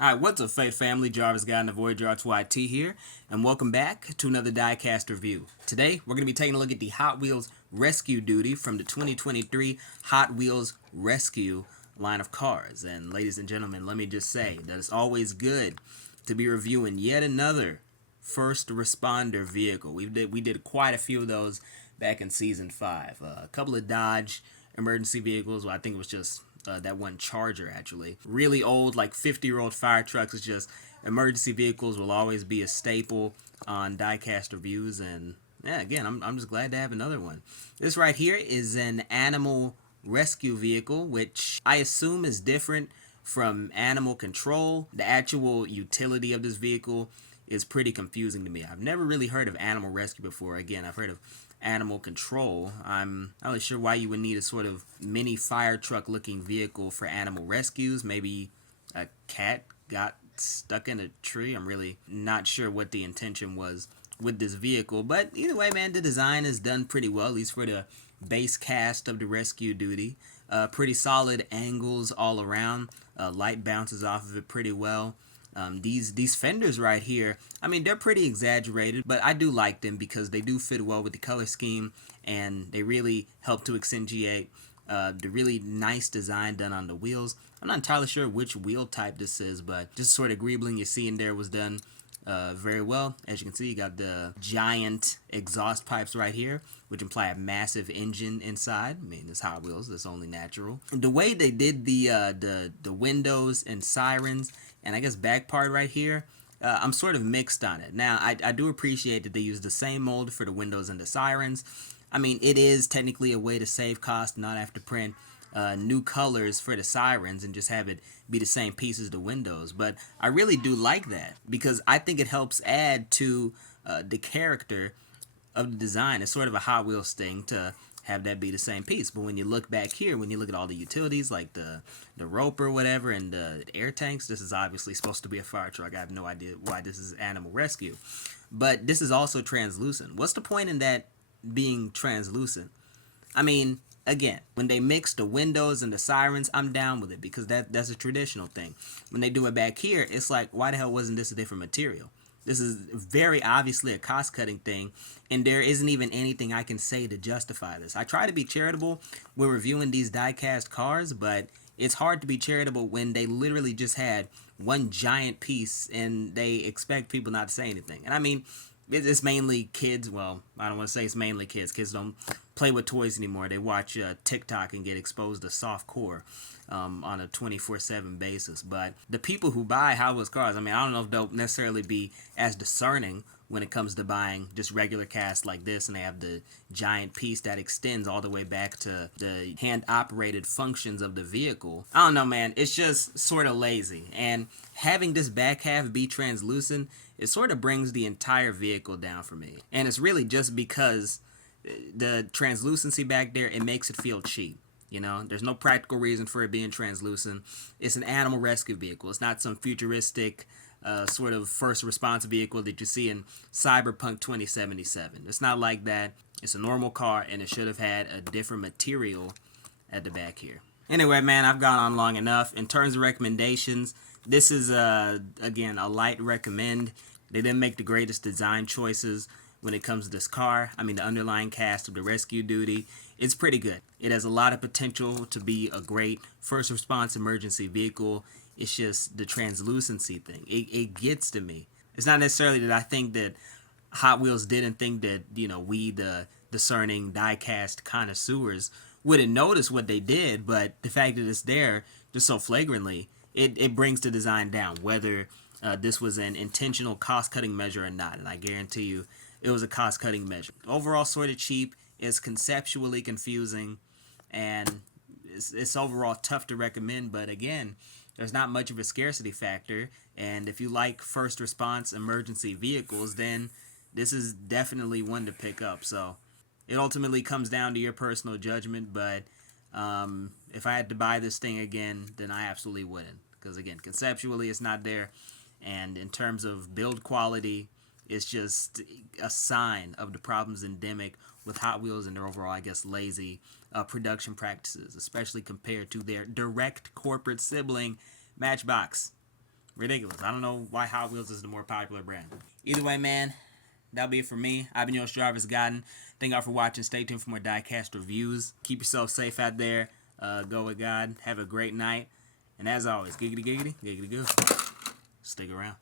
Alright, what's up, Faith Family? Jarvis Guy and the Voyager R2IT here, and welcome back to another Diecast review. Today, we're going to be taking a look at the Hot Wheels Rescue Duty from the 2023 Hot Wheels Rescue line of cars. And ladies and gentlemen, let me just say that it's always good to be reviewing yet another first responder vehicle. We did quite a few of those back in season 5. A couple of Dodge emergency vehicles. Well, I think it was just that one Charger, actually. Really old, like 50-year-old fire trucks. It's just emergency vehicles will always be a staple on diecast reviews. And yeah, again, I'm just glad to have another one. This right here is an animal rescue vehicle, which I assume is different from animal control. The actual utility of this vehicle is pretty confusing to me. I've never really heard of animal rescue before. Again, I've heard of animal control. I'm not really sure why you would need a sort of mini fire truck looking vehicle for animal rescues. Maybe a cat got stuck in a tree. I'm really not sure what the intention was with this vehicle. But either way, man, the design is done pretty well, at least for the base cast of the rescue duty. Pretty solid angles all around. Light bounces off of it pretty well. These fenders right here, I mean, they're pretty exaggerated, but I do like them because they do fit well with the color scheme, and they really help to accentuate the really nice design done on the wheels. I'm not entirely sure which wheel type this is, but just sort of greebling you see in there was done very well. As you can see, you got the giant exhaust pipes right here, which imply a massive engine inside. I mean, it's Hot Wheels, that's only natural. And the way they did the windows and sirens, and I guess back part right here, I'm sort of mixed on it. Now, I do appreciate that they use the same mold for the windows and the sirens. I mean, it is technically a way to save cost, not have to print new colors for the sirens and just have it be the same piece as the windows. But I really do like that because I think it helps add to the character of the design. It's sort of a Hot Wheels thing to have that be the same piece. But when you look back here, when you look at all the utilities like the rope or whatever and the air tanks, this is obviously supposed to be a fire truck. I have no idea why this is animal rescue. But this is also translucent. What's the point in that being translucent? I mean, again, when they mix the windows and the sirens, I'm down with it because that's a traditional thing. When they do it back here, it's like, why the hell wasn't this a different material? This is very obviously a cost-cutting thing, and there isn't even anything I can say to justify this. I try to be charitable when reviewing these die-cast cars, but it's hard to be charitable when they literally just had one giant piece and they expect people not to say anything. And I mean, it's mainly kids. Well, I don't want to say it's mainly kids. Kids don't play with toys anymore. They watch TikTok and get exposed to soft core on a 24/7 basis. But the people who buy Hot Wheels cars, I mean, I don't know if they'll necessarily be as discerning when it comes to buying just regular cast like this, and they have the giant piece that extends all the way back to the hand-operated functions of the vehicle. I don't know, man. It's just sort of lazy. And having this back half be translucent, it sort of brings the entire vehicle down for me. And it's really just because the translucency back there, it makes it feel cheap. You know, there's no practical reason for it being translucent. It's an animal rescue vehicle. It's not some futuristic sort of first response vehicle that you see in Cyberpunk 2077. It's not like that. It's a normal car, and it should have had a different material at the back here. Anyway, man, I've gone on long enough. In terms of recommendations, this is, again, a light recommend. They didn't make the greatest design choices when it comes to this car. I mean, the underlying cast of the rescue duty, it's pretty good. It has a lot of potential to be a great first response emergency vehicle. It's just the translucency thing. It gets to me. It's not necessarily that I think that Hot Wheels didn't think that, you know, we, the discerning die-cast connoisseurs, wouldn't notice what they did, but the fact that it's there just so flagrantly, it brings the design down, whether this was an intentional cost-cutting measure or not. And I guarantee you it was a cost-cutting measure. Overall, sort of cheap. It's conceptually confusing, and it's overall tough to recommend. But again, there's not much of a scarcity factor, and if you like first response emergency vehicles, then this is definitely one to pick up. So it ultimately comes down to your personal judgment, but if I had to buy this thing again, then I absolutely wouldn't, because again, conceptually it's not there, and in terms of build quality, it's just a sign of the problems endemic with Hot Wheels and their overall, I guess, lazy production practices, especially compared to their direct corporate sibling, Matchbox. Ridiculous. I don't know why Hot Wheels is the more popular brand. Either way, man, that'll be it for me. I've been your host, Jarvis Godden. Thank y'all for watching. Stay tuned for more Diecast reviews. Keep yourself safe out there. Go with God. Have a great night. And as always, giggity, giggity, giggity, goo. Stick around.